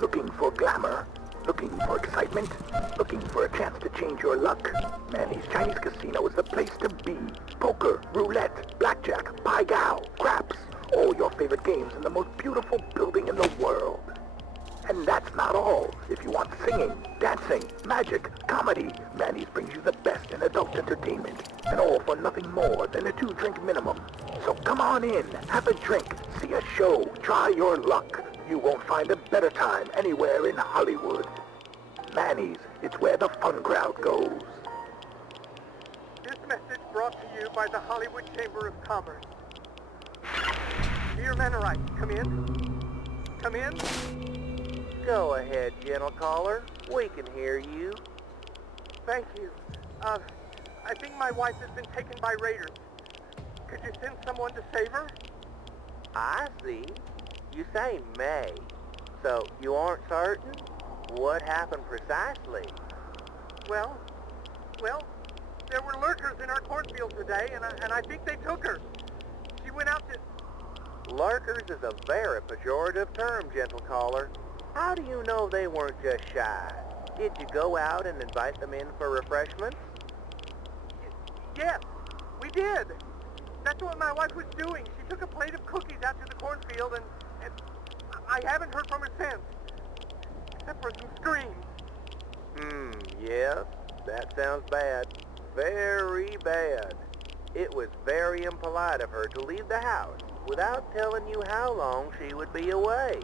Looking for glamour? Looking for excitement? Looking for a chance to change your luck? Manny's Chinese Casino is the place to be. Poker, roulette, blackjack, pai gow, craps. All your favorite games in the most beautiful building in the world. And that's not all. If you want singing, dancing, magic, comedy, Manny's brings you the best in adult entertainment. And all for nothing more than a 2-drink minimum. So come on in, have a drink, see a show, try your luck. You won't find a better time anywhere in Hollywood. Manny's, it's where the fun crowd goes. This message brought to you by the Hollywood Chamber of Commerce. Dear Mannerite, come in. Come in. Go ahead, gentle caller. We can hear you. Thank you. I think my wife has been taken by raiders. Could you send someone to save her? I see. You say May. So you aren't certain? What happened precisely? Well, there were lurkers in our cornfield today, and I think they took her. She went out to... Lurkers is a very pejorative term, gentle caller. How do you know they weren't just shy? Did you go out and invite them in for refreshments? Yes, we did. That's what my wife was doing. She took a plate of cookies out to the cornfield, and I haven't heard from her since. Except for some screams. Yes, that sounds bad. Very bad. It was very impolite of her to leave the house without telling you how long she would be away.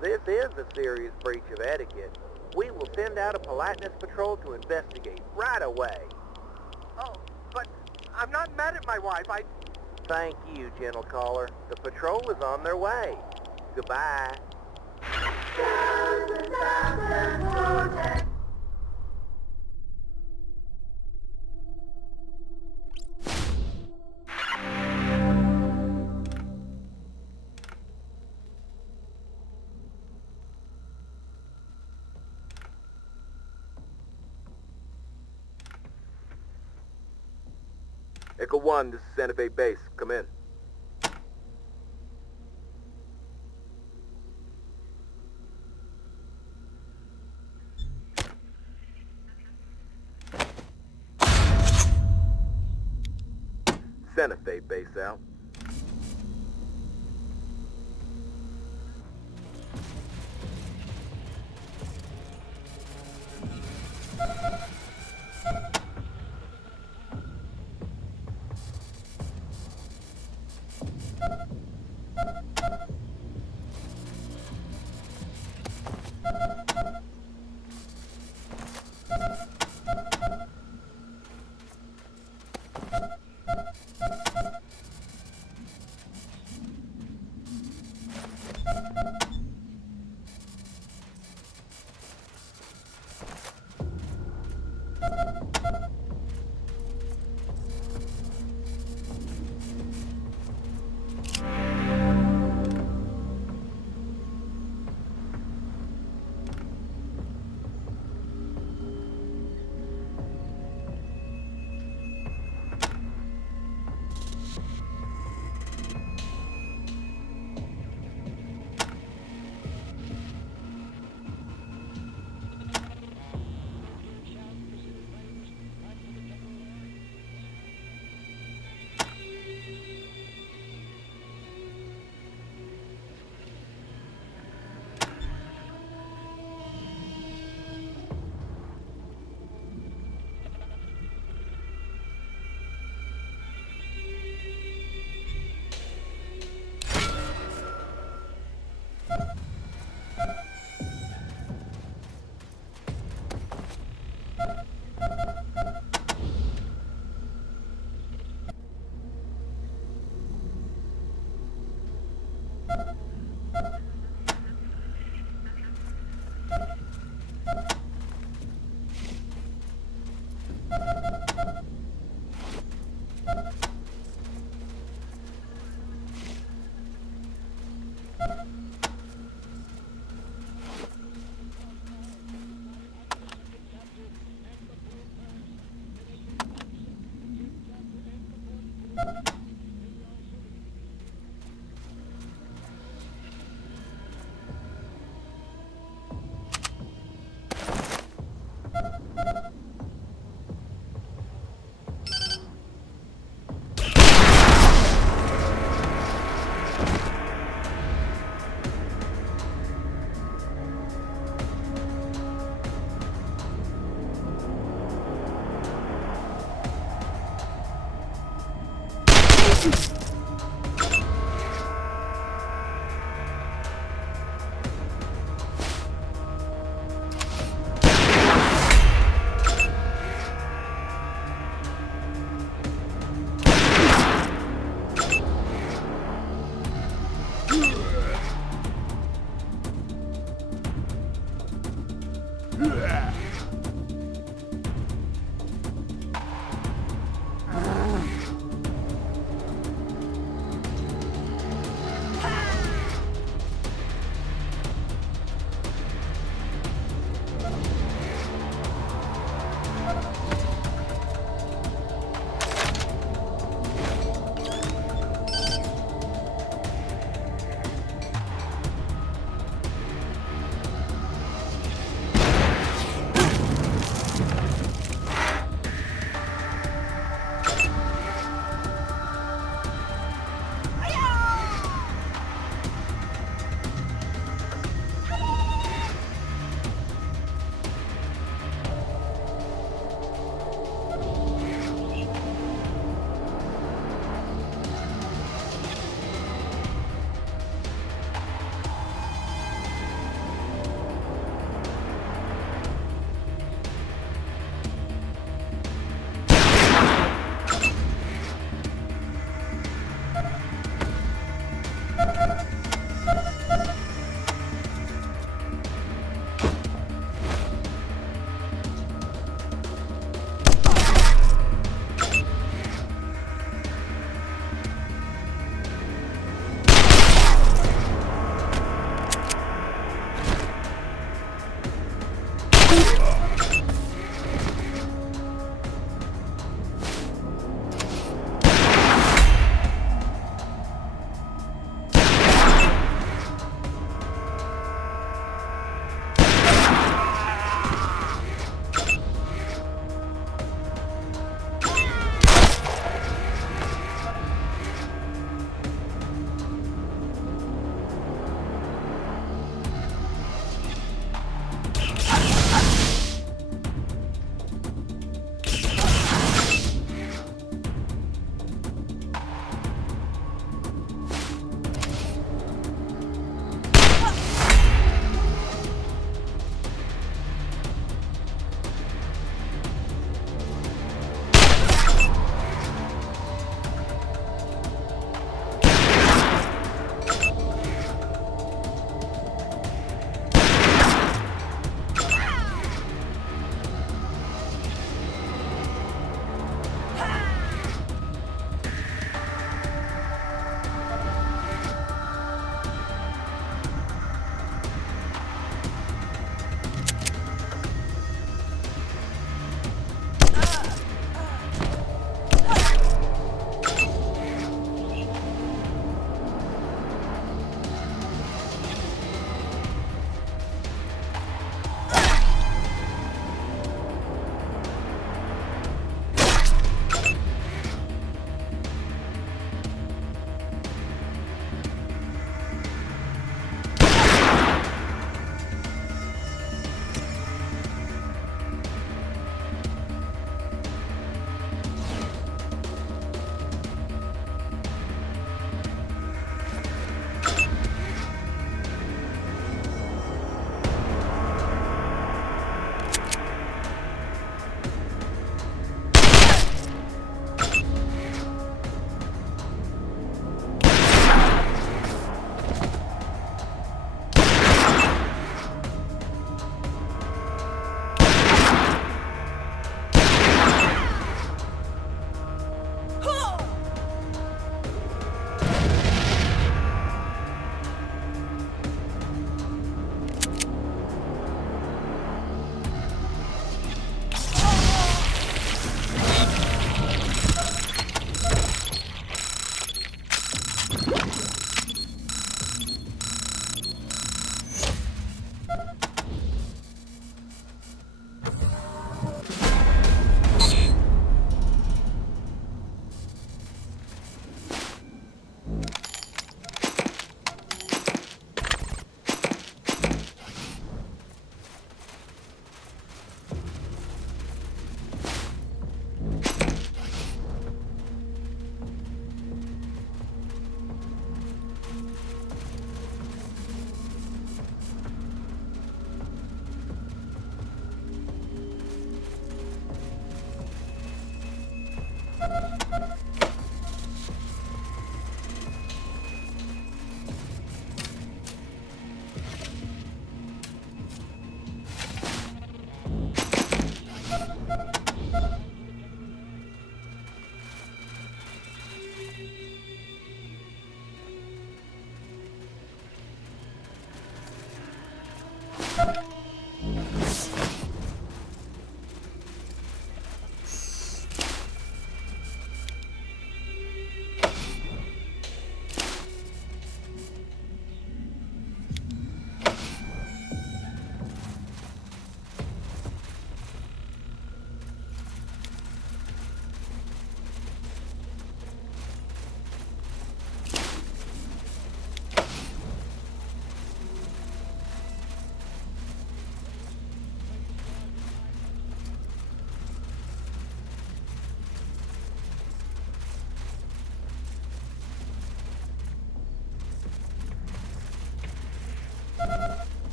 This is a serious breach of etiquette. We will send out a politeness patrol to investigate right away. Oh, but I'm not mad at my wife. Thank you, gentle caller. The patrol is on their way. Goodbye. Echo 1, this is Santa Fe Base. Come in. Santa Fe Base out.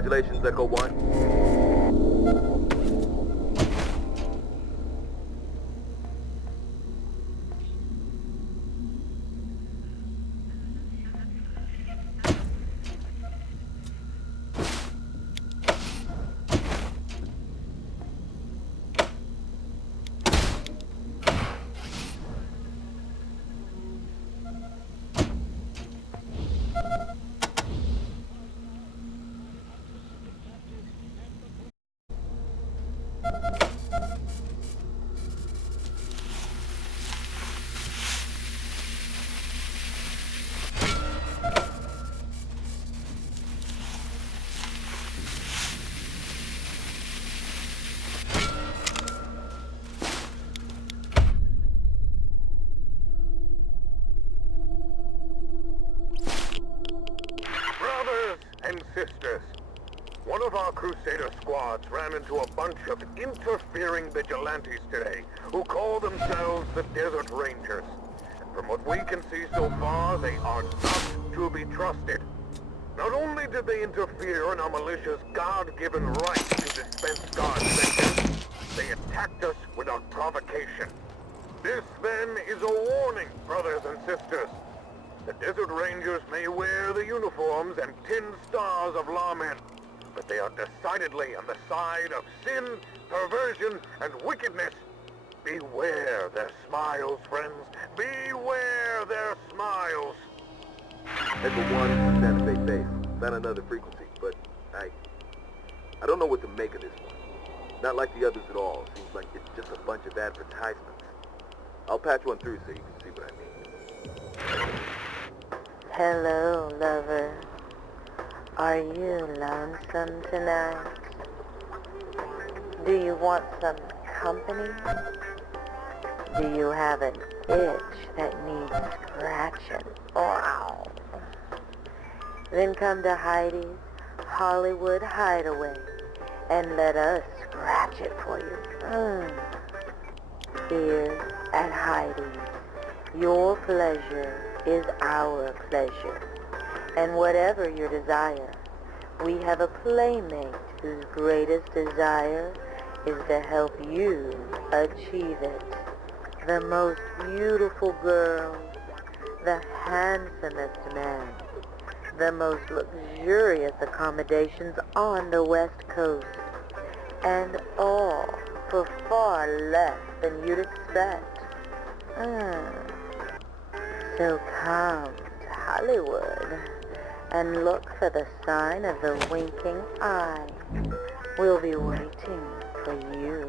Congratulations, Echo 1. Brothers and sisters, one of our Crusader squads ran into a bunch of interfering vigilantes today who call themselves the Desert Rangers. And from what we can see so far, they are not to be trusted. Not only did they interfere in our militia's God-given right to dispense God's vengeance, they attacked us without provocation. This, then, is a warning, brothers and sisters. The Desert Rangers may wear the uniforms and tin stars of lawmen, but they are decidedly on the side of sin, perversion, and wickedness. Beware their smiles, friends. Beware their smiles. Echo 1, Santa Fe base. Found another frequency, but I don't know what to make of this one. Not like the others at all. Seems like it's just a bunch of advertisements. I'll patch one through so you can see what I mean. Hello, lover. Are you lonesome tonight? Do you want some company? Do you have an itch that needs scratching? Wow. Then come to Heidi's Hollywood Hideaway and let us scratch it for you. Here at Heidi's, your pleasure is our pleasure. And whatever your desire, we have a playmate whose greatest desire is to help you achieve it. The most beautiful girl, the handsomest man, the most luxurious accommodations on the West Coast, and all for far less than you'd expect. So come to Hollywood and look for the sign of the winking eye. We'll be waiting for you.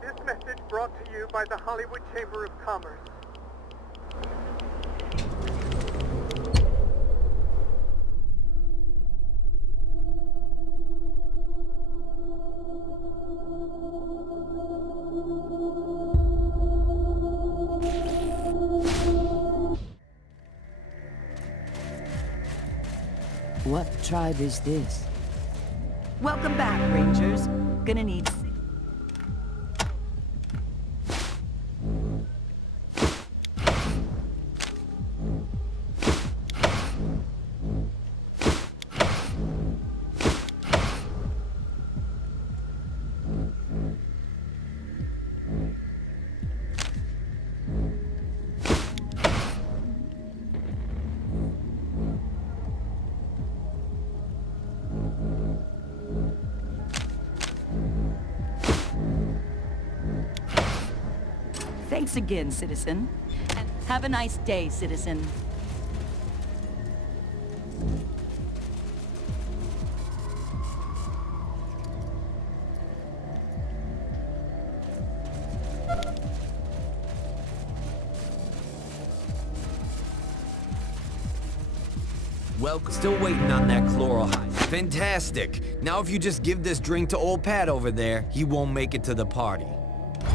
This message brought to you by the Hollywood Chamber of Commerce. What tribe is this? Welcome back, Rangers. Gonna need... Thanks again, citizen. And have a nice day, citizen. Welcome. Still waiting on that chloral high. Fantastic. Now if you just give this drink to old Pat over there, he won't make it to the party.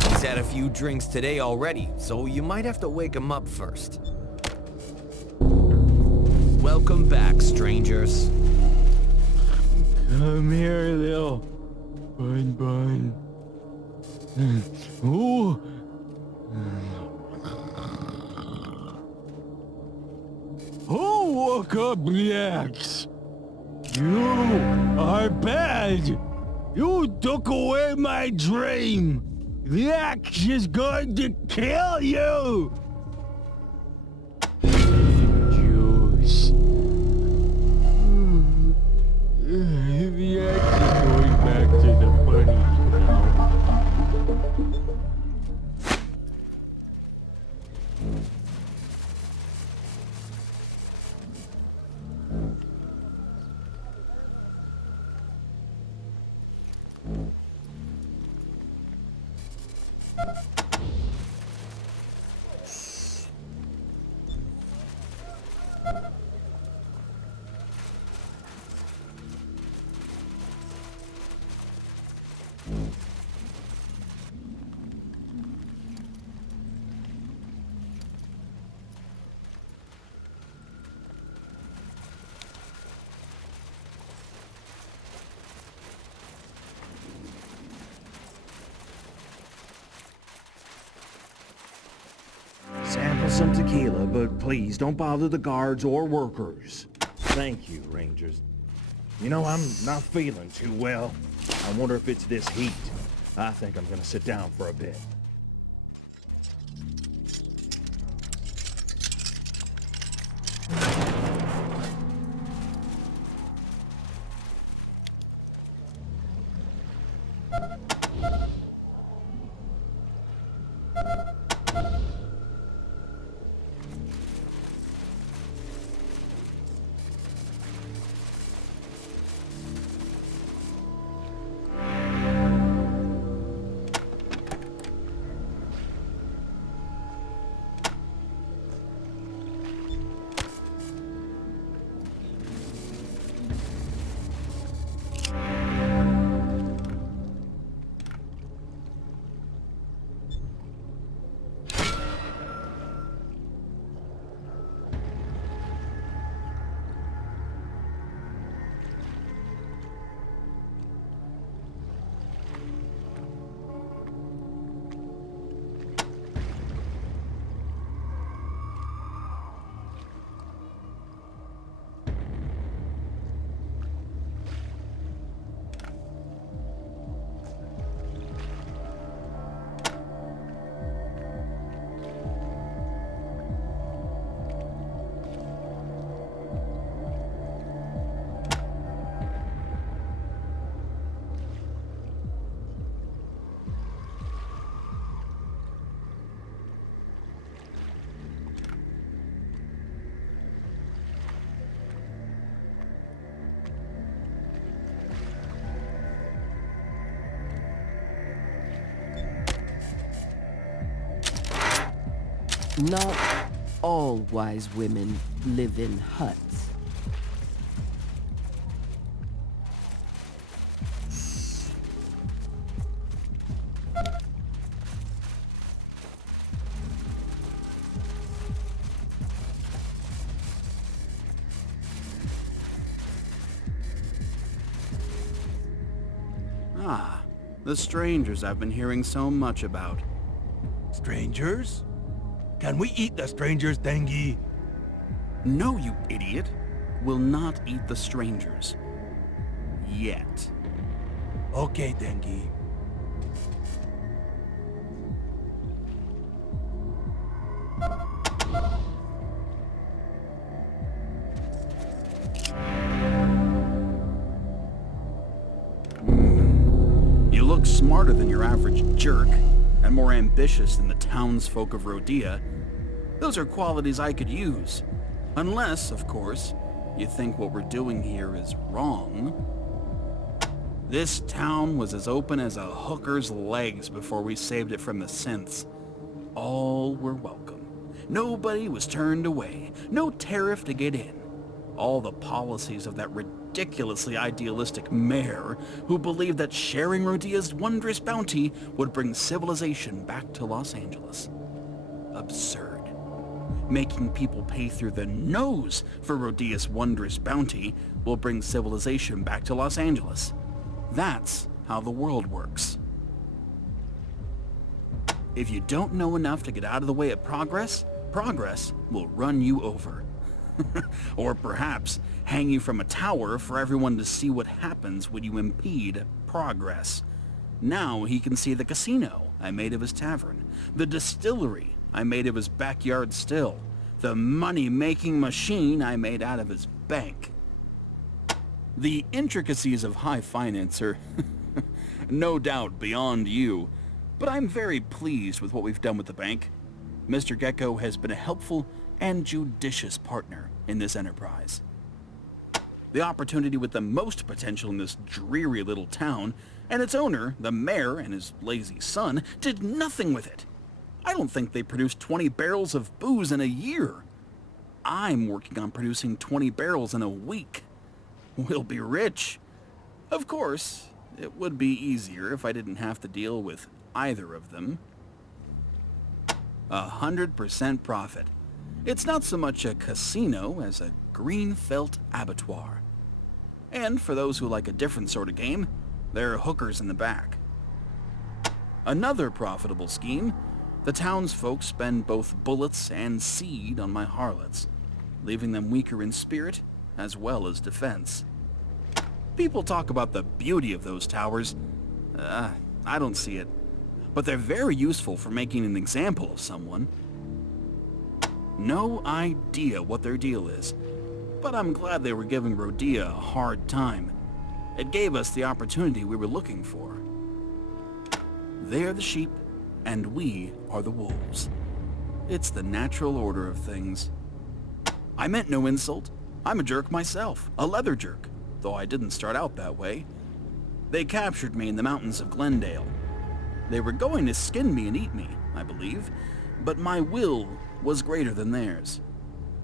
He's had a few drinks today already, so you might have to wake him up first. Welcome back, strangers. Come here, little bun. Ooh. Oh, took up the axe. You are bad. You took away my dream. The axe is going to kill you. Juice. The axe is going back to the bunnies now. Sample some tequila, but please don't bother the guards or workers. Thank you, Rangers. You know, I'm not feeling too well. I wonder if it's this heat. I think I'm gonna sit down for a bit. Not all wise women live in huts. Ah, the strangers I've been hearing so much about. Strangers? Can we eat the strangers, Dengi? No, you idiot. We'll not eat the strangers. Yet. Okay, Dengi. You look smarter than your average jerk, and more ambitious than the townsfolk of Rodia. Those are qualities I could use. Unless, of course, you think what we're doing here is wrong. This town was as open as a hooker's legs before we saved it from the synths. All were welcome. Nobody was turned away. No tariff to get in. All the policies of that ridiculously idealistic mayor who believed that sharing Rodia's wondrous bounty would bring civilization back to Los Angeles. Absurd. Making people pay through the nose for Rodia's wondrous bounty will bring civilization back to Los Angeles. That's how the world works. If you don't know enough to get out of the way of progress, progress will run you over. Or perhaps hang you from a tower for everyone to see what happens when you impede progress. Now he can see the casino I made of his tavern, the distillery I made of his backyard still, the money-making machine I made out of his bank. The intricacies of high finance are no doubt beyond you, but I'm very pleased with what we've done with the bank. Mr. Gecko has been a helpful and judicious partner in this enterprise. The opportunity with the most potential in this dreary little town, and its owner, the mayor and his lazy son, did nothing with it. I don't think they produced 20 barrels of booze in a year. I'm working on producing 20 barrels in a week. We'll be rich. Of course, it would be easier if I didn't have to deal with either of them. 100% profit. It's not so much a casino as a green felt abattoir. And for those who like a different sort of game, there are hookers in the back. Another profitable scheme, the townsfolk spend both bullets and seed on my harlots, leaving them weaker in spirit as well as defense. People talk about the beauty of those towers. I don't see it. But they're very useful for making an example of someone. No idea what their deal is, but I'm glad they were giving Rodia a hard time. It gave us the opportunity we were looking for. They're the sheep, and we are the wolves. It's the natural order of things. I meant no insult. I'm a jerk myself, a leather jerk, though I didn't start out that way. They captured me in the mountains of Glendale. They were going to skin me and eat me, I believe, but my will was greater than theirs.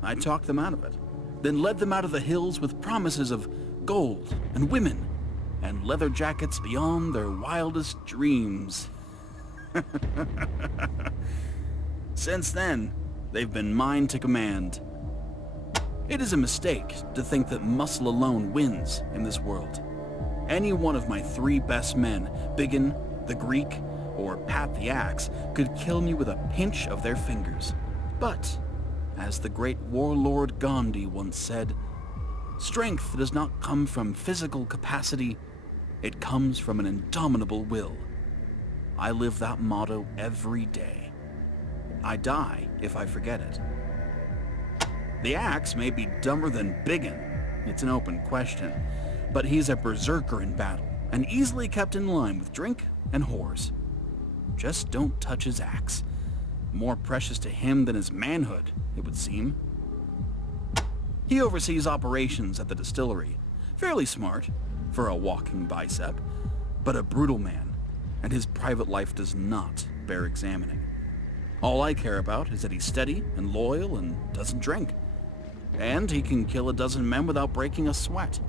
I talked them out of it, then led them out of the hills with promises of gold and women and leather jackets beyond their wildest dreams. Since then, they've been mine to command. It is a mistake to think that muscle alone wins in this world. Any one of my 3 best men, Biggin, the Greek, or Pat the Axe, could kill me with a pinch of their fingers. But, as the great warlord Gandhi once said, strength does not come from physical capacity, it comes from an indomitable will. I live that motto every day. I die if I forget it. The Axe may be dumber than Biggin, it's an open question, but he's a berserker in battle, and easily kept in line with drink and whores. Just don't touch his axe. More precious to him than his manhood, it would seem. He oversees operations at the distillery. Fairly smart, for a walking bicep, but a brutal man, and his private life does not bear examining. All I care about is that he's steady and loyal and doesn't drink. And he can kill a dozen men without breaking a sweat.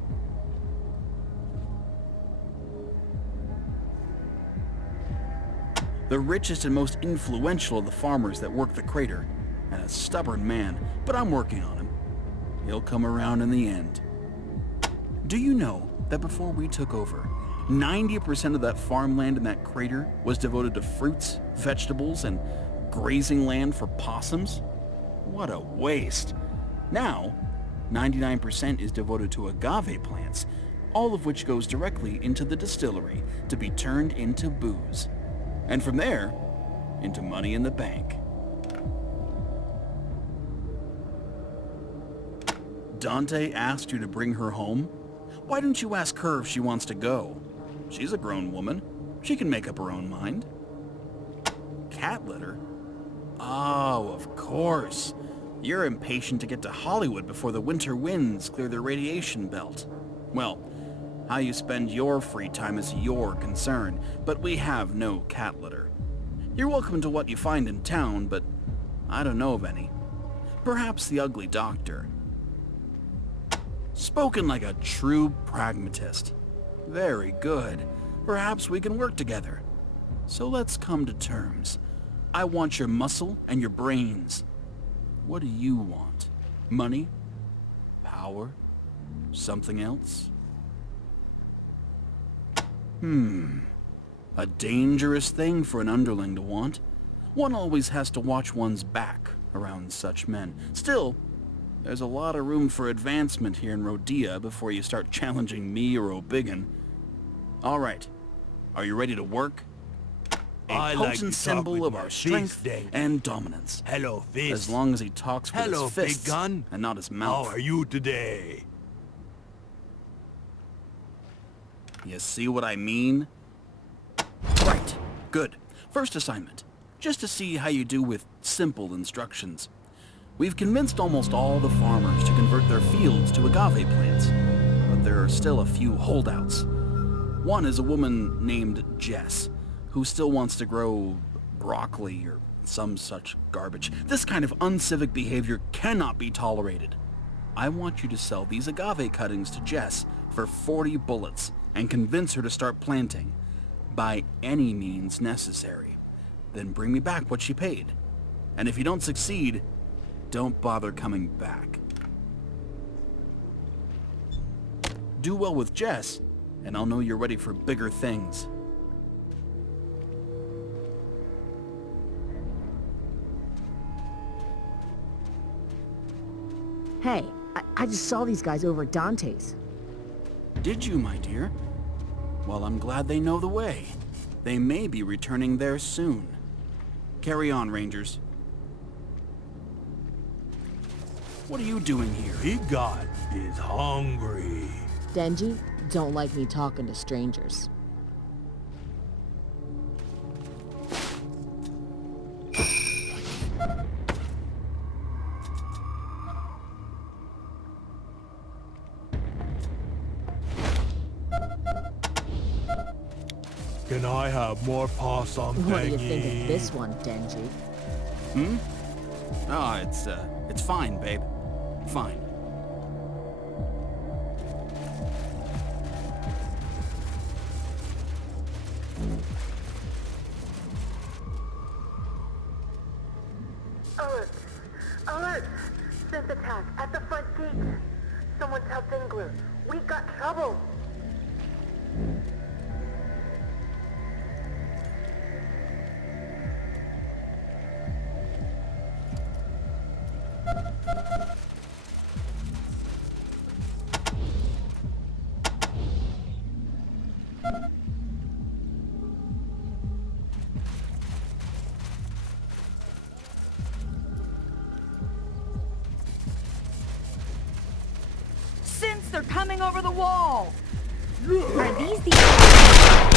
The richest and most influential of the farmers that work the crater, and a stubborn man, but I'm working on him. He'll come around in the end. Do you know that before we took over, 90% of that farmland in that crater was devoted to fruits, vegetables, and grazing land for possums? What a waste. Now, 99% is devoted to agave plants, all of which goes directly into the distillery to be turned into booze. And from there, into money in the bank. Dante asked you to bring her home? Why don't you ask her if she wants to go? She's a grown woman. She can make up her own mind. Cat litter? Oh, of course. You're impatient to get to Hollywood before the winter winds clear the radiation belt. Well, how you spend your free time is your concern, but we have no cat litter. You're welcome to what you find in town, but I don't know of any. Perhaps the ugly doctor. Spoken like a true pragmatist. Very good. Perhaps we can work together. So let's come to terms. I want your muscle and your brains. What do you want? Money? Power? Something else? A dangerous thing for an underling to want. One always has to watch one's back around such men. Still, There's a lot of room for advancement here in Rodia before you start challenging me or O'Biggin. All right. Are you ready to work? A potent symbol of our strength and dominance. Hello, Fist. As long as he talks with Hello, his fists big gun. and not his mouth. How are you today? You see what I mean? Right. Good. First assignment. Just to see how you do with simple instructions. We've convinced almost all the farmers to convert their fields to agave plants, but there are still a few holdouts. One is a woman named Jess, who still wants to grow broccoli or some such garbage. This kind of uncivic behavior cannot be tolerated. I want you to sell these agave cuttings to Jess for 40 bullets and convince her to start planting, by any means necessary. Then bring me back what she paid. And if you don't succeed, don't bother coming back. Do well with Jess, and I'll know you're ready for bigger things. Hey, I just saw these guys over at Dante's. Did you, my dear? Well, I'm glad they know the way. They may be returning there soon. Carry on, Rangers. What are you doing here? Big God is hungry. Denji, don't like me talking to strangers. Can I have more possum What do you thingy? think of this one, Denji? Oh, it's fine, babe. Fine. Alert! Alert! Synth attack at the front gate. Someone tell Dingler. We got trouble. Since they're coming over the wall! Are these the...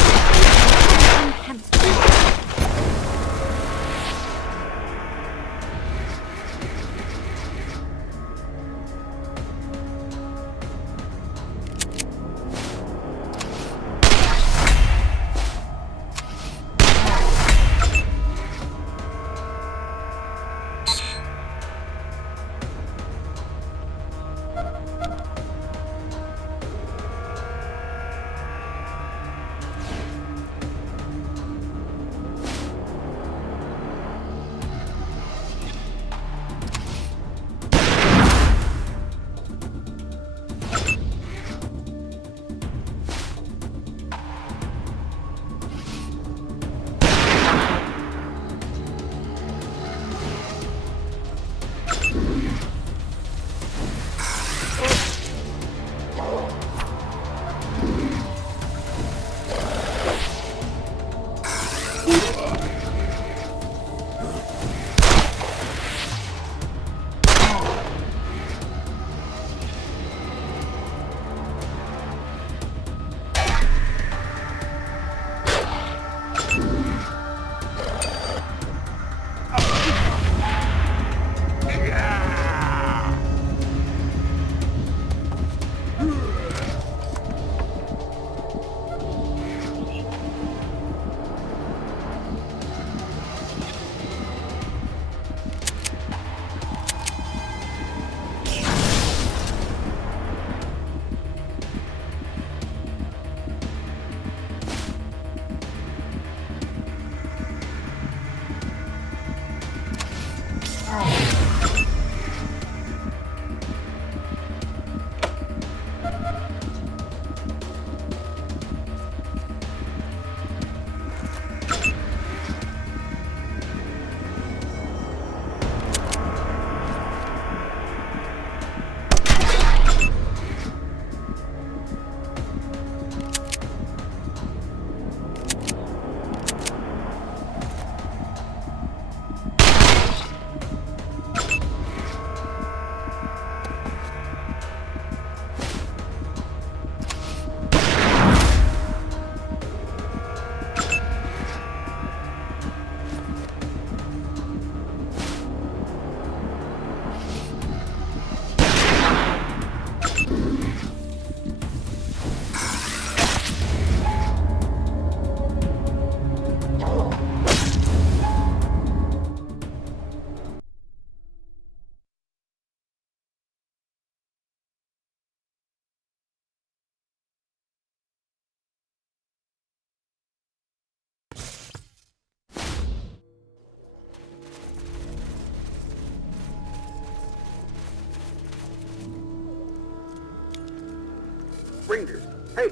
Rangers, hey,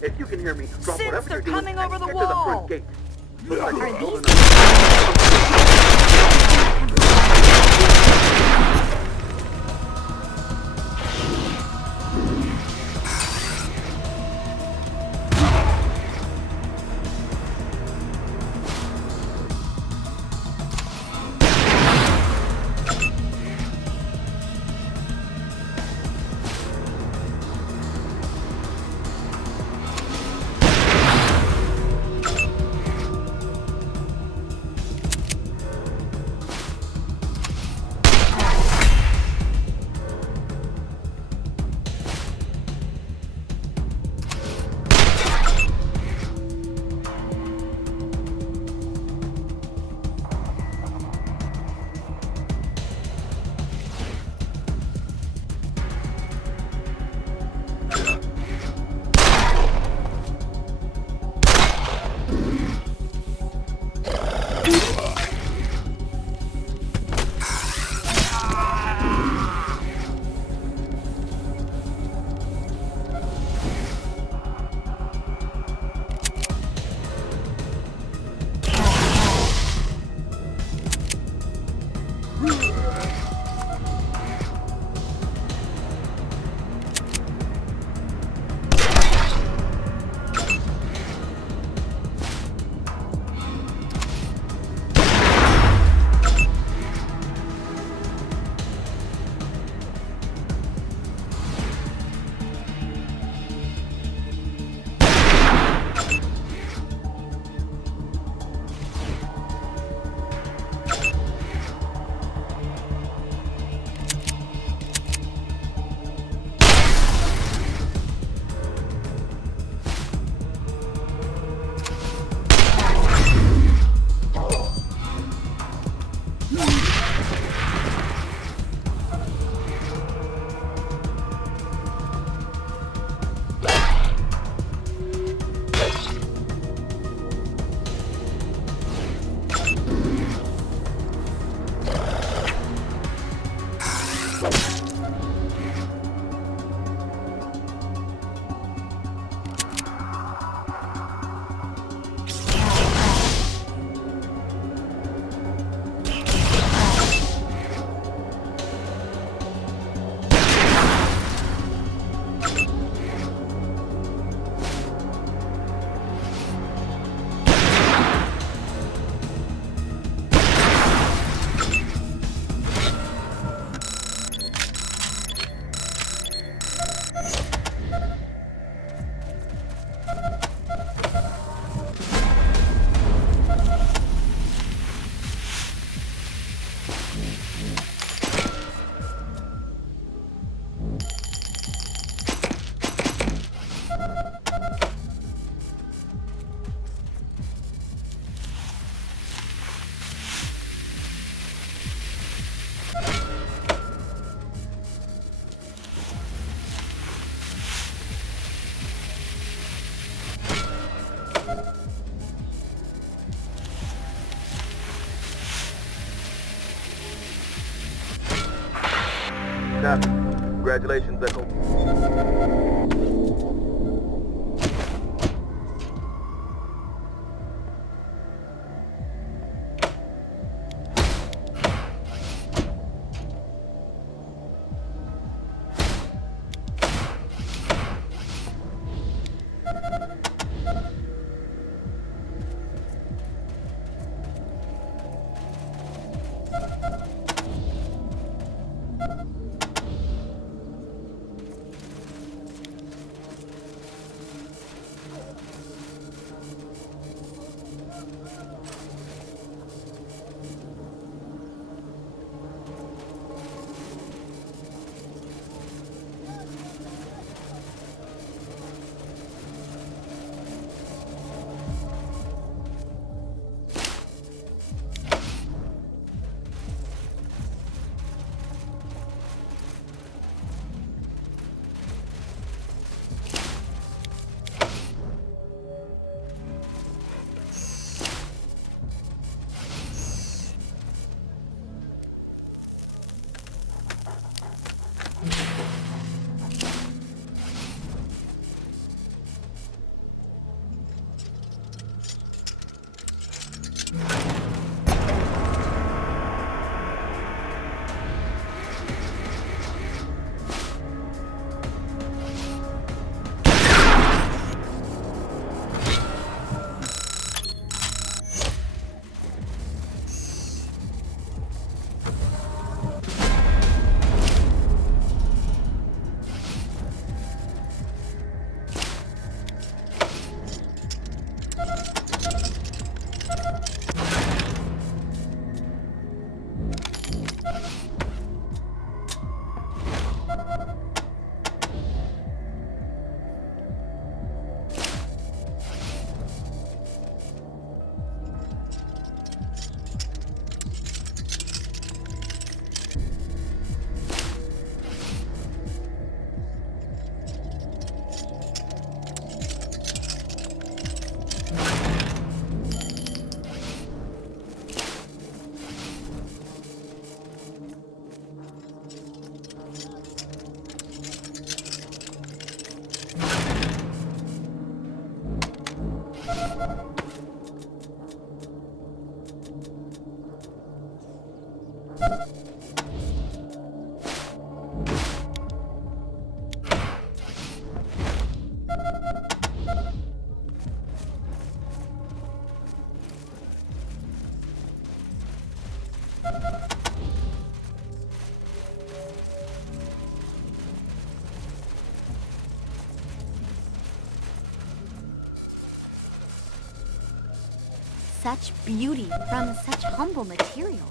if you can hear me, drop Sims, whatever they're you're doing coming over the and get to the wall. front gate. Look like Are they're these building the... Copy. Congratulations, Echo. Such beauty from such humble materials.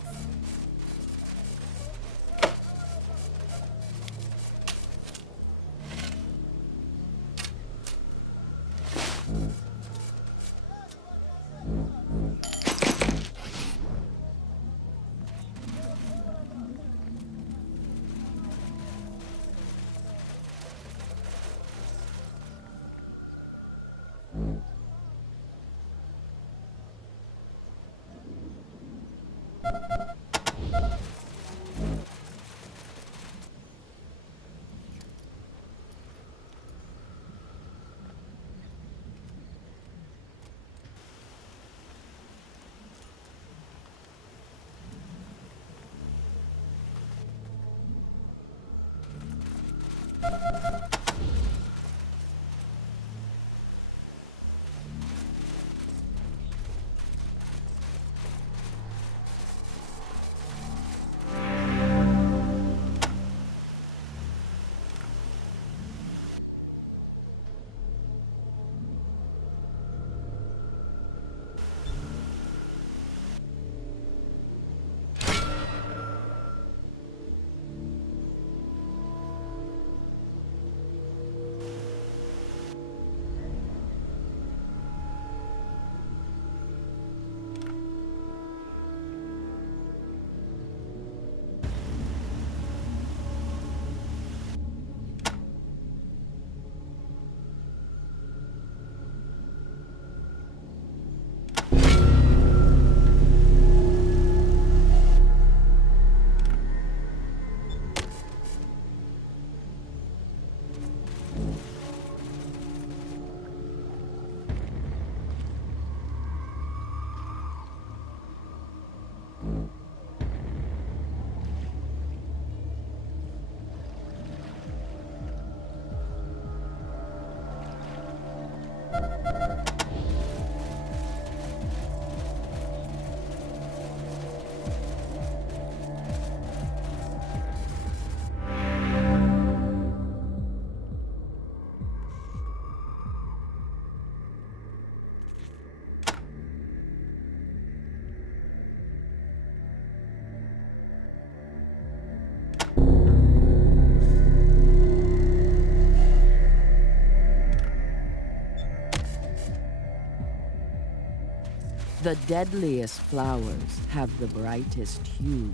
The deadliest flowers have the brightest hue.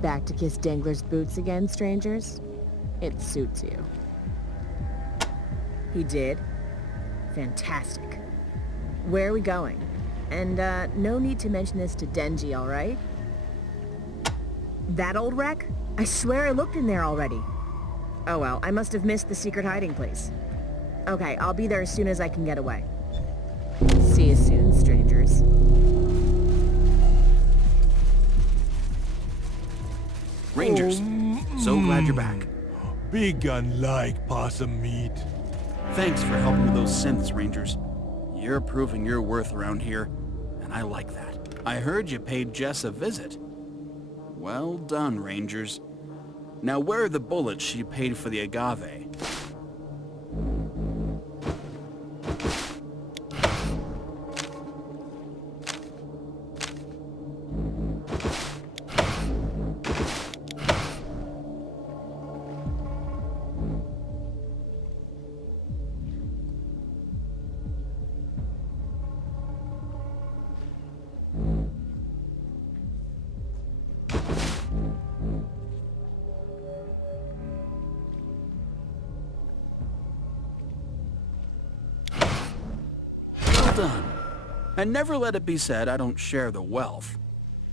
Back to kiss Dangler's boots again, strangers? It suits you. He did? Fantastic. Where are we going? And, no need to mention this to Denji, alright? That old wreck? I swear I looked in there already. Oh well, I must have missed the secret hiding place. Okay, I'll be there as soon as I can get away. See you soon, strangers. Rangers, so glad you're back. Big gun like possum meat. Thanks for helping with those synths, Rangers. You're proving your worth around here, and I like that. I heard you paid Jess a visit. Well done, Rangers. Now where are the bullets she paid for the agave? Done. And never let it be said I don't share the wealth.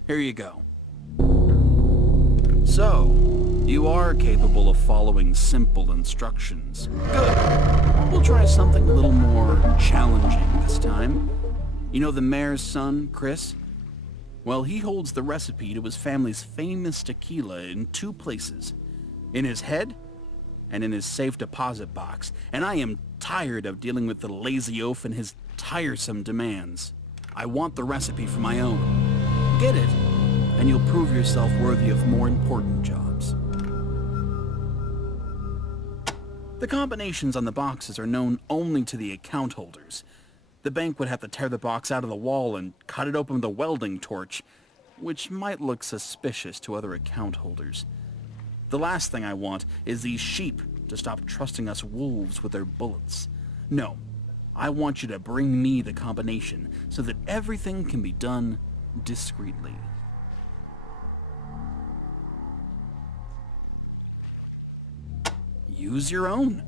Here you go. So, you are capable of following simple instructions. Good. We'll try something a little more challenging this time. You know the mayor's son, Chris? Well, he holds the recipe to his family's famous tequila in 2 places. In his head and in his safe deposit box. And I am tired of dealing with the lazy oaf and his tiresome demands. I want the recipe for my own. Get it, and you'll prove yourself worthy of more important jobs. The combinations on the boxes are known only to the account holders. The bank would have to tear the box out of the wall and cut it open with a welding torch, which might look suspicious to other account holders. The last thing I want is these sheep to stop trusting us wolves with their bullets. No. I want you to bring me the combination so that everything can be done discreetly. Use your own.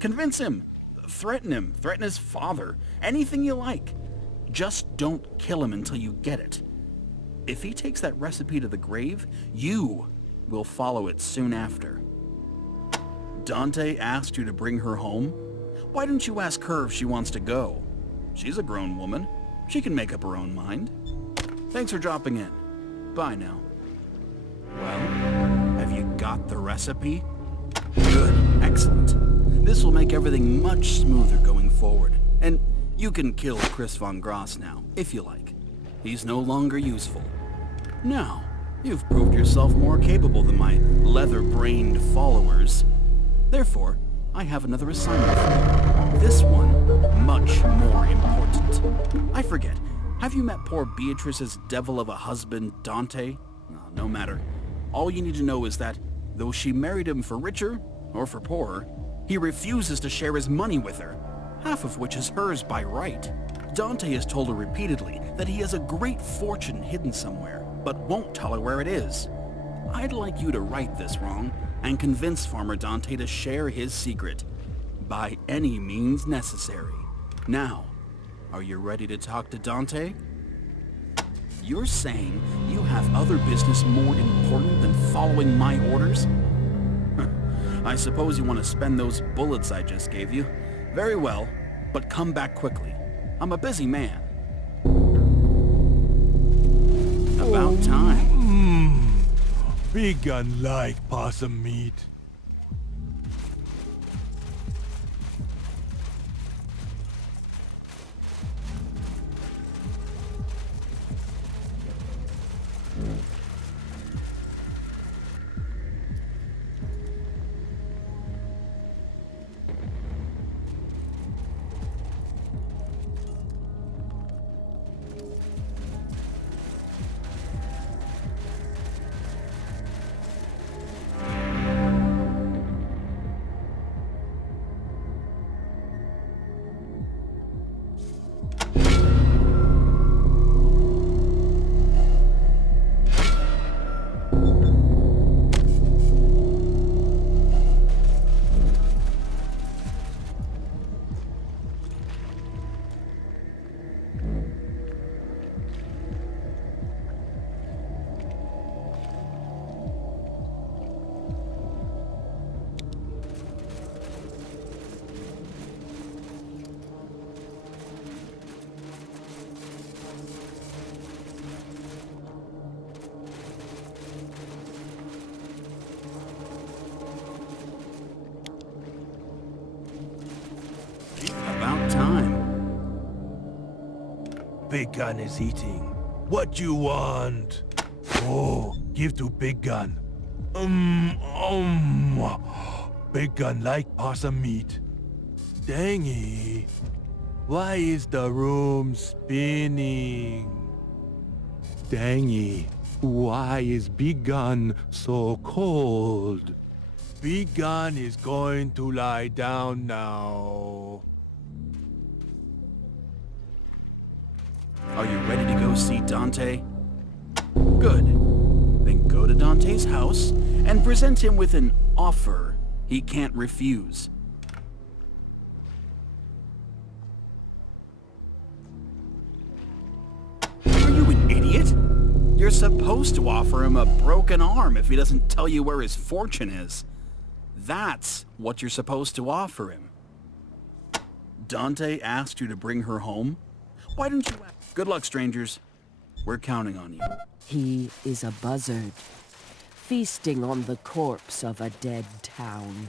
Convince him. Threaten him. Threaten his father. Anything you like. Just don't kill him until you get it. If he takes that recipe to the grave, you will follow it soon after. Dante asked you to bring her home? Why don't you ask her if she wants to go? She's a grown woman. She can make up her own mind. Thanks for dropping in. Bye now. Well, have you got the recipe? Good. Excellent. This will make everything much smoother going forward. And you can kill Chris von Gross now, if you like. He's no longer useful. Now, you've proved yourself more capable than my leather-brained followers. Therefore, I have another assignment for you. This one, much more important. I forget, have you met poor Beatrice's devil of a husband, Dante? No matter. All you need to know is that, though she married him for richer, or for poorer, he refuses to share his money with her, half of which is hers by right. Dante has told her repeatedly that he has a great fortune hidden somewhere, but won't tell her where it is. I'd like you to right this wrong and convince Farmer Dante to share his secret, by any means necessary. Now, are you ready to talk to Dante? You're saying you have other business more important than following my orders? I suppose you want to spend those bullets I just gave you. Very well, but come back quickly. I'm a busy man. About time. Vegan like possum meat. Big Gun is eating. What you want? Oh, give to Big Gun. Big Gun like possum meat. Dangy, why is the room spinning? Dangy, why is Big Gun so cold? Big Gun is going to lie down now. Are you ready to go see Dante? Good. Then go to Dante's house and present him with an offer he can't refuse. Are you an idiot? You're supposed to offer him a broken arm if he doesn't tell you where his fortune is. That's what you're supposed to offer him. Dante asked you to bring her home? Why didn't you ask? Good luck, strangers. We're counting on you. He is a buzzard, feasting on the corpse of a dead town.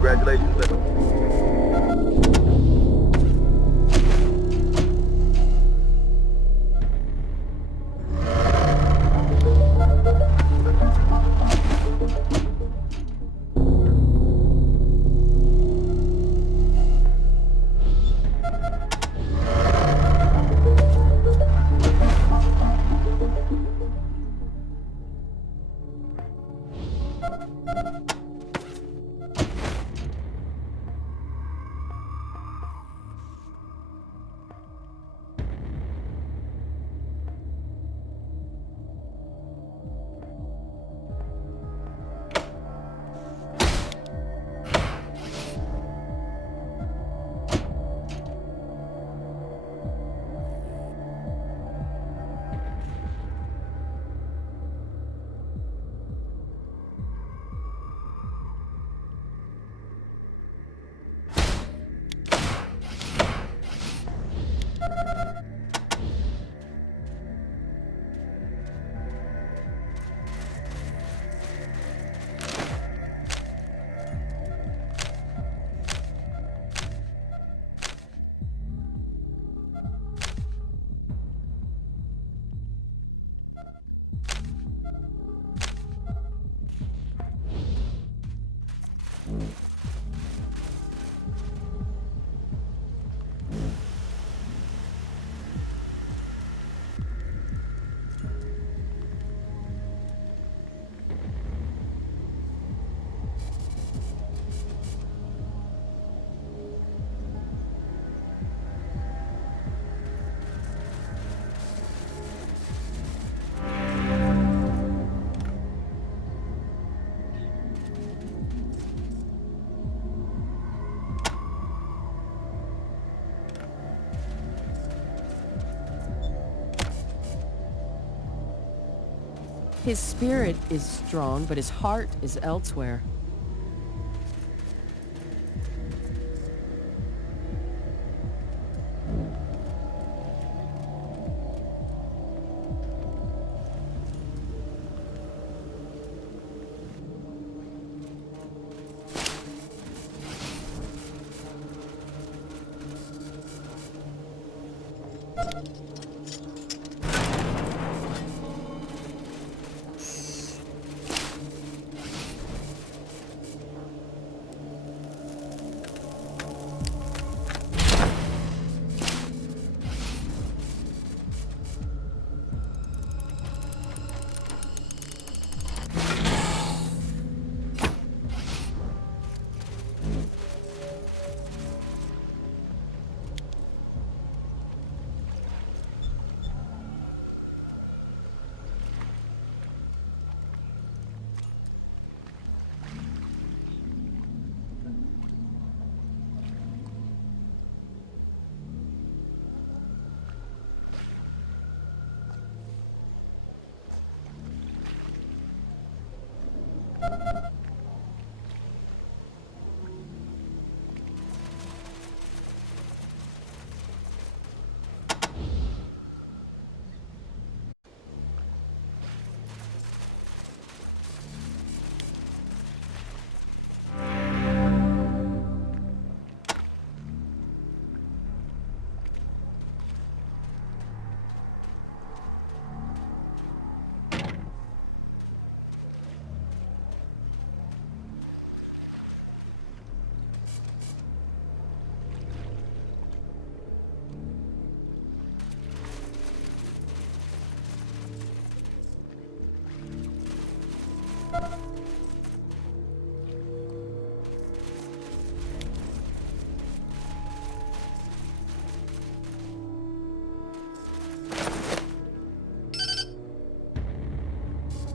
Congratulations. His spirit is strong, but his heart is elsewhere.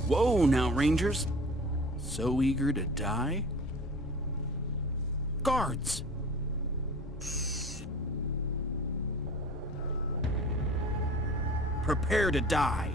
Whoa now, Rangers. So eager to die? Guards! Prepare to die.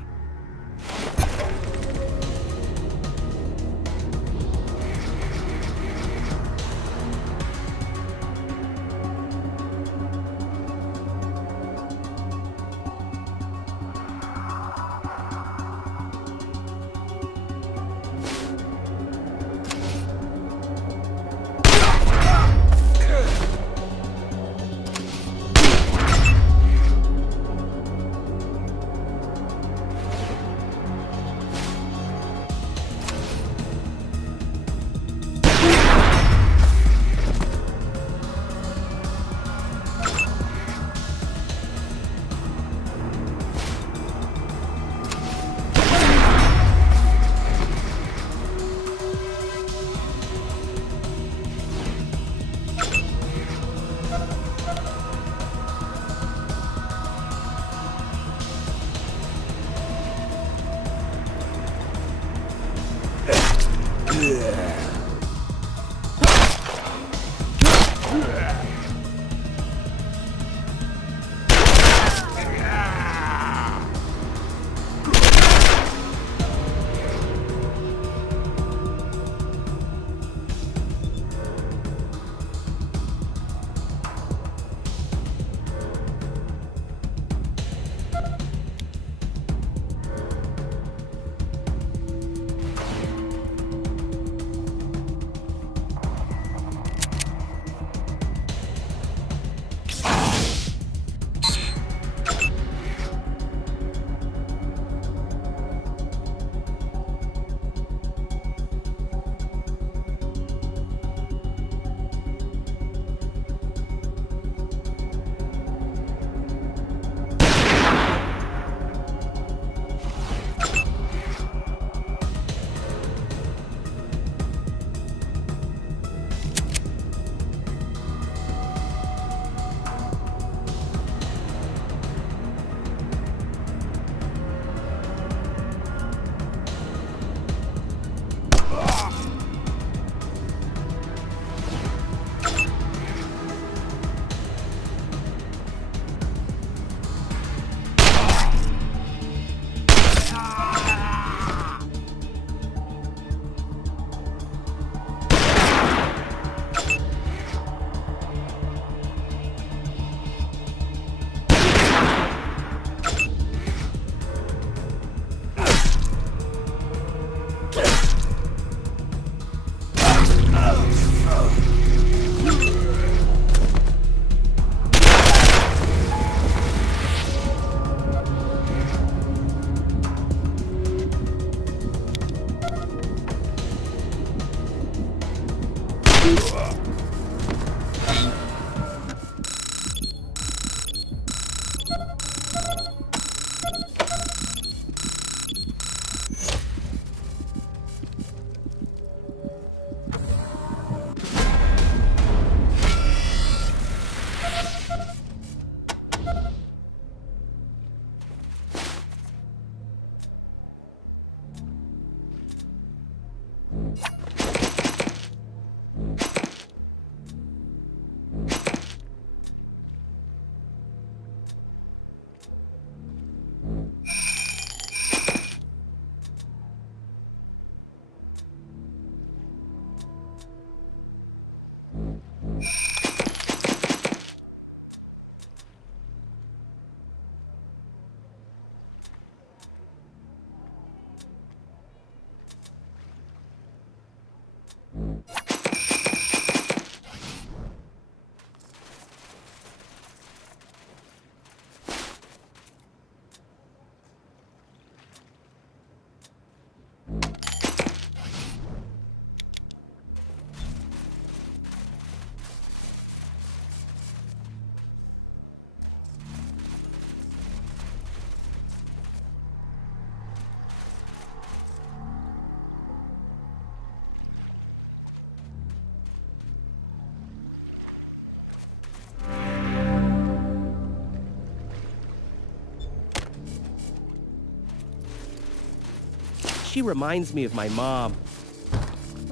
She reminds me of my mom.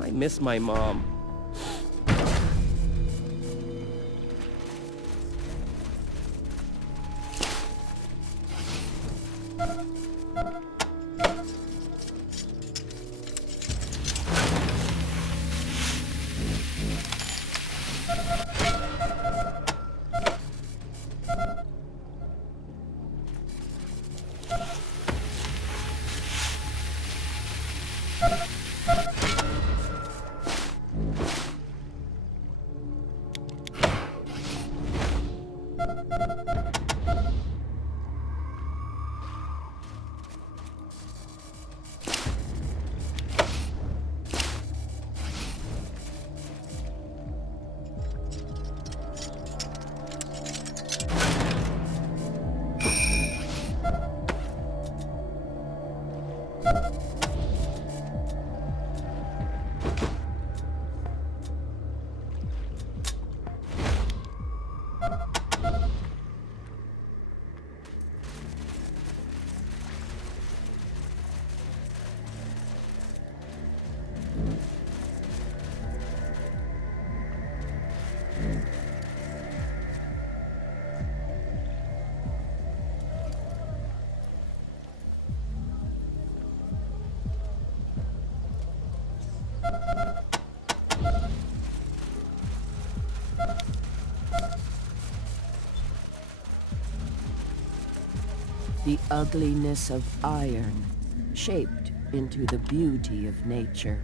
I miss my mom. The ugliness of iron, shaped into the beauty of nature.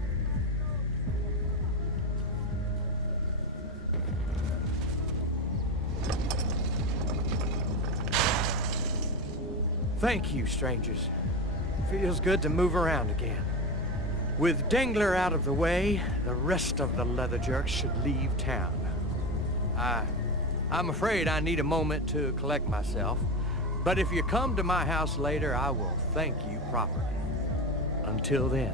Thank you, strangers. Feels good to move around again. With Dengler out of the way, the rest of the leather jerks should leave town. I'm afraid I need a moment to collect myself, but if you come to my house later, I will thank you properly. Until then.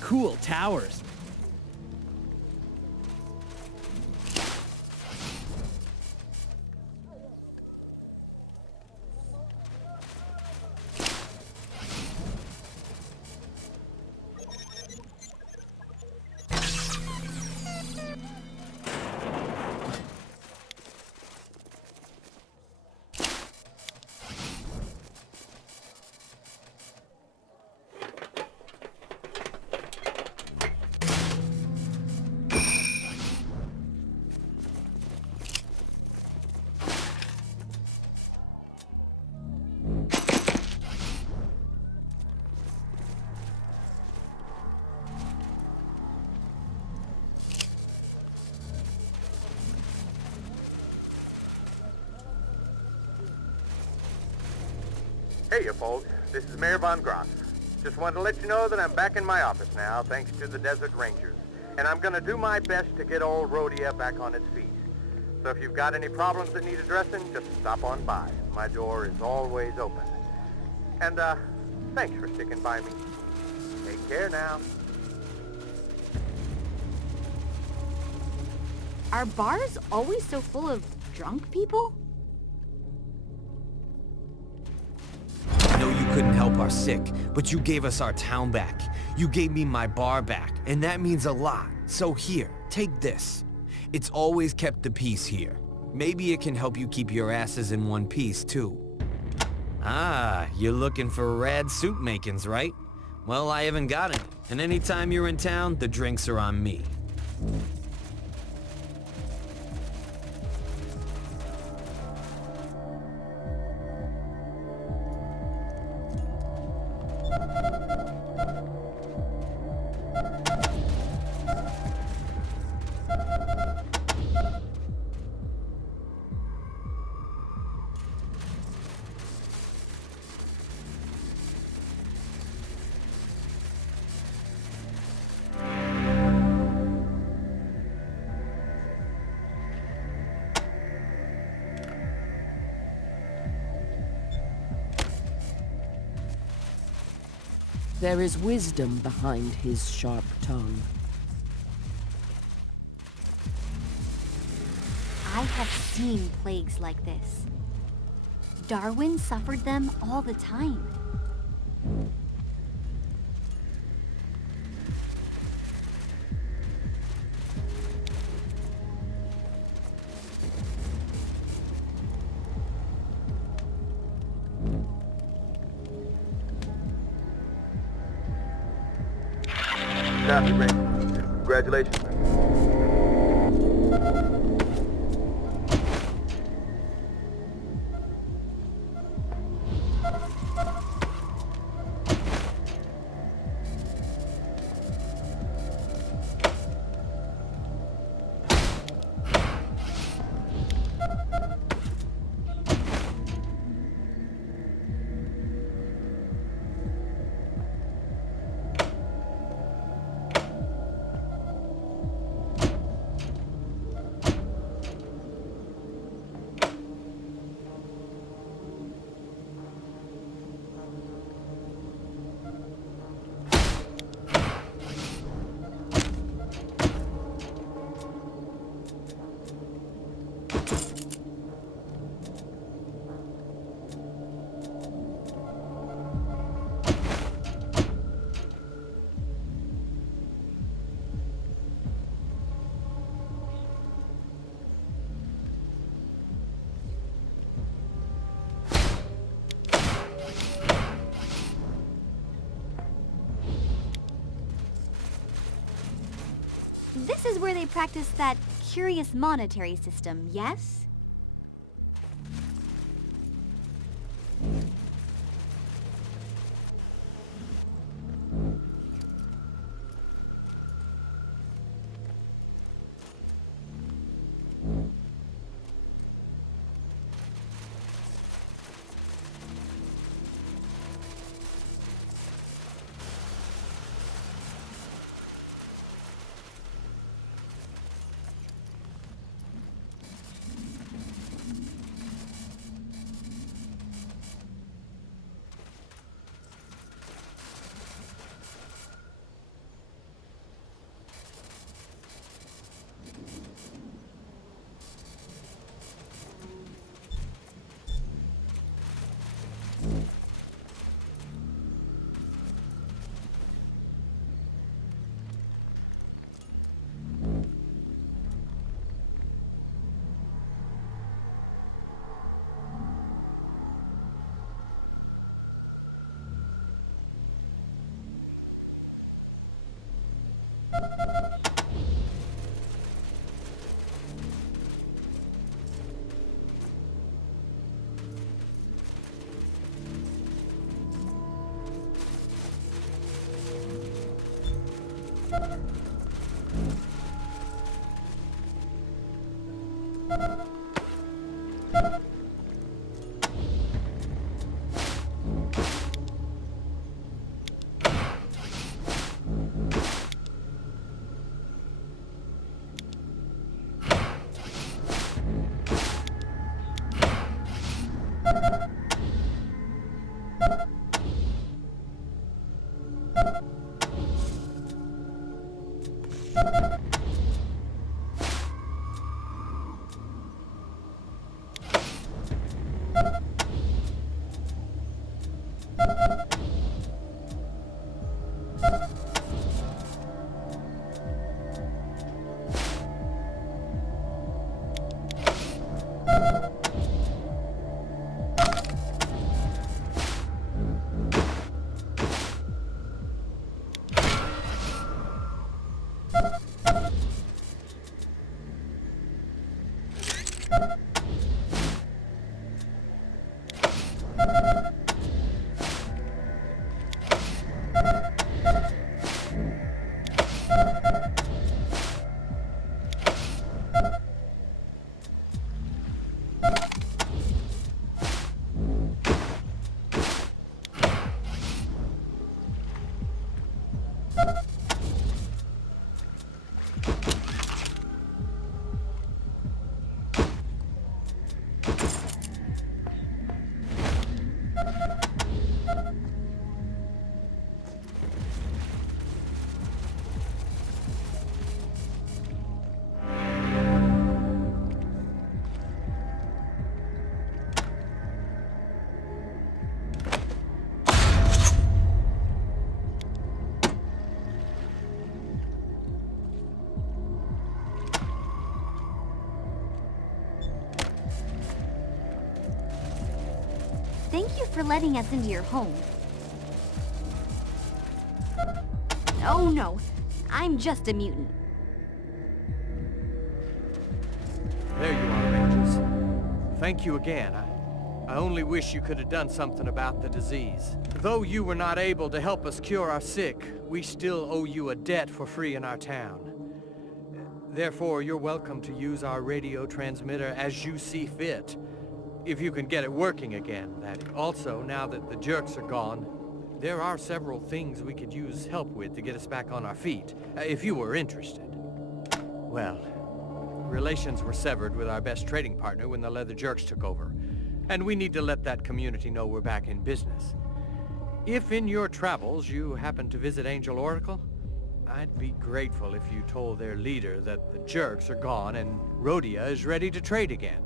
Cool towers. Hey, you folks. This is Mayor Von Gross. Just wanted to let you know that I'm back in my office now, thanks to the Desert Rangers. And I'm going to do my best to get old Rodia back on its feet. So if you've got any problems that need addressing, just stop on by. My door is always open. And, thanks for sticking by me. Take care now. Are bars always so full of drunk people? couldn't help our sick, but you gave us our town back. You gave me my bar back, and that means a lot. So here, take this. It's always kept the peace here. Maybe it can help you keep your asses in one piece, too. Ah, you're looking for rad suit makings, right? Well, I haven't got any. And anytime you're in town, the drinks are on me. There is wisdom behind his sharp tongue. I have seen plagues like this. Darwin suffered them all the time. Copy, Ray. Congratulations. This is where they practice that curious monetary system, yes? Thank you for letting us into your home. Oh no, I'm just a mutant. There you are, Rangers. Thank you again. I only wish you could have done something about the disease. Though you were not able to help us cure our sick, we still owe you a debt for freeing our town. Therefore, you're welcome to use our radio transmitter as you see fit. If you can get it working again, that is. Also, now that the jerks are gone, there are several things we could use help with to get us back on our feet, if you were interested. Well, relations were severed with our best trading partner when the leather jerks took over, and we need to let that community know we're back in business. If in your travels you happen to visit Angel Oracle, I'd be grateful if you told their leader that the jerks are gone and Rodia is ready to trade again.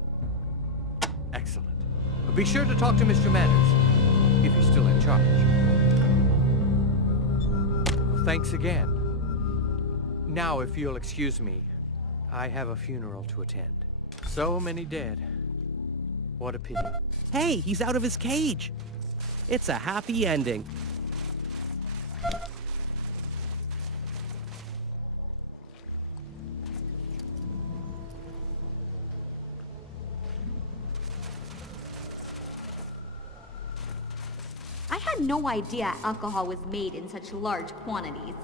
Excellent. Be sure to talk to Mr. Manners, if he's still in charge. Well, thanks again. Now, if you'll excuse me, I have a funeral to attend. So many dead. What a pity. Hey, he's out of his cage. It's a happy ending. I had no idea alcohol was made in such large quantities.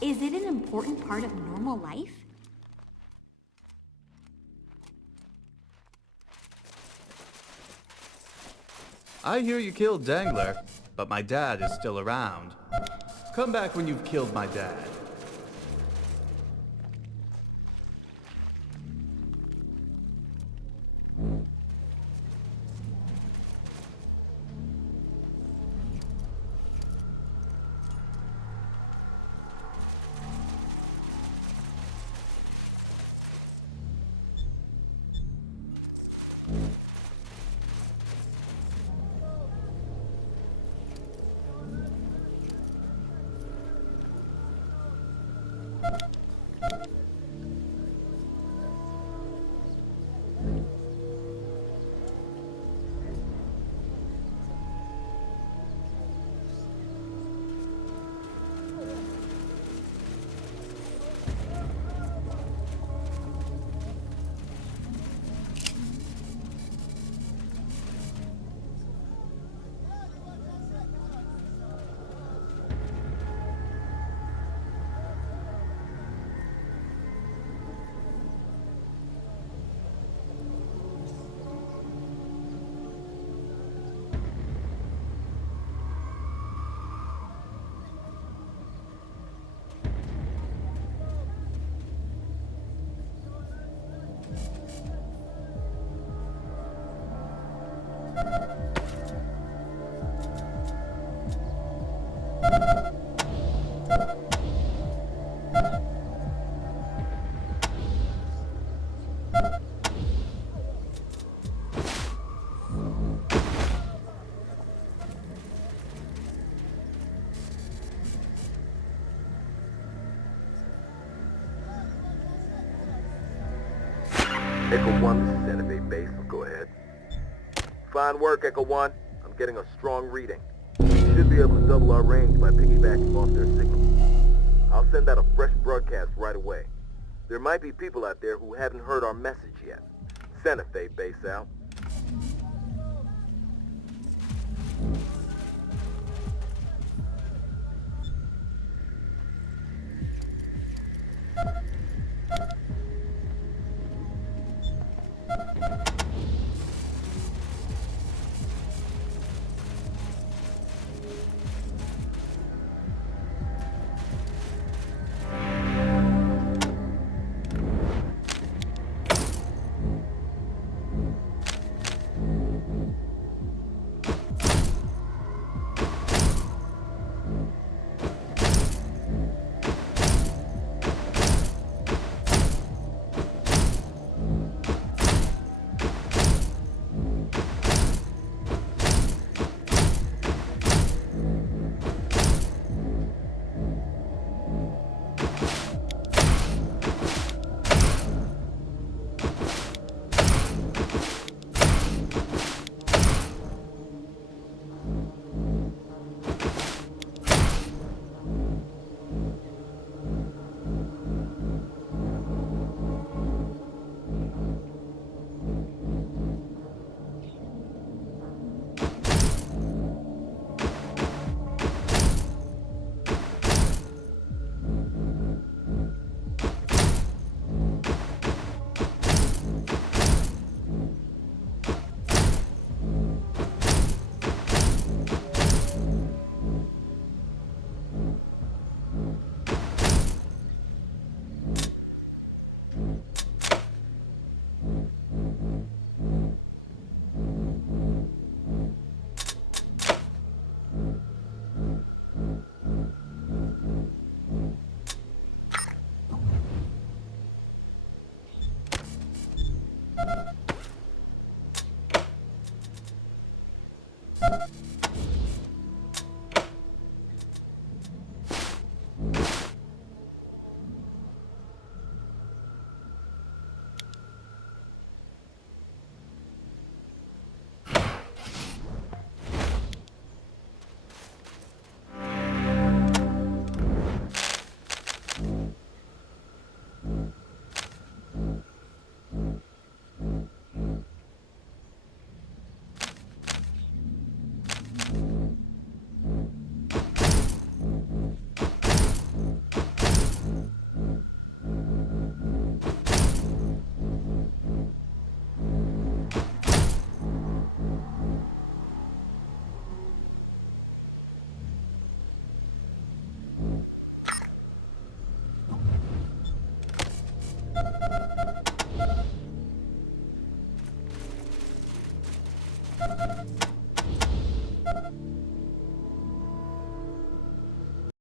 Is it an important part of normal life? I hear you killed Dangler, but my dad is still around. Come back when you've killed my dad. Echo 1, this is Santa Fe Base. Go ahead. Fine work, Echo 1. I'm getting a strong reading. We should be able to double our range by piggybacking off their signal. I'll send out a fresh broadcast right away. There might be people out there who haven't heard our message yet. Santa Fe Base out.